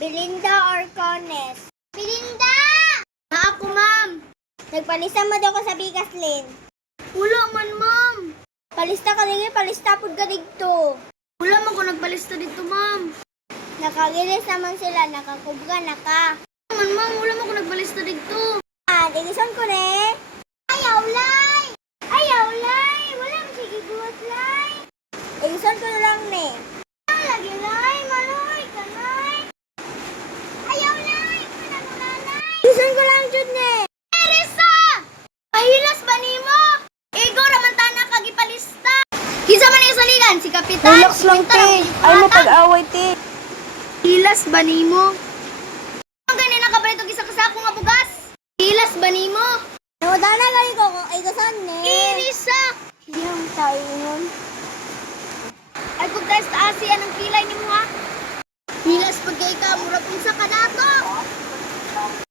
Belinda or Cones? Belinda! Ako, ma'am. Nagpalista mo daw ko sa bigas, Lin. Wala man, ma'am. Palista ka lagi, palista pud ka dito. Wala man ko nagpalista dito, ma'am. Nakagilis naman sila, nakakubga na ka. Man, ma'am, wala man ko nagpalista dito. Digison ko ne. Ayaw, Lay! Ayaw, Lay! Wala mo sige buhat, Lay. Digison ko na lang ne. Lagi, Lay! Maloy ka, Lay! Ayaw, Lay! Pananunanay! Digison ko lang, Jud ne. Teresa! Pahilas ba nimo? Ego raman tana kagipalista. Kinsa man yung saligan si kapitan? Relax lang, te. Ay mo pag-away, te. Hilas ba nimo? Ang ganyan nakabalito gisa ka nga bugas. Hilas ba nimo? Nawala gali ko kung igusan ne. Teresa! Yung tayo nun. Ay kung test Asia ng kilay nimo ha. Hilas pag kay ka mura punsa ka na.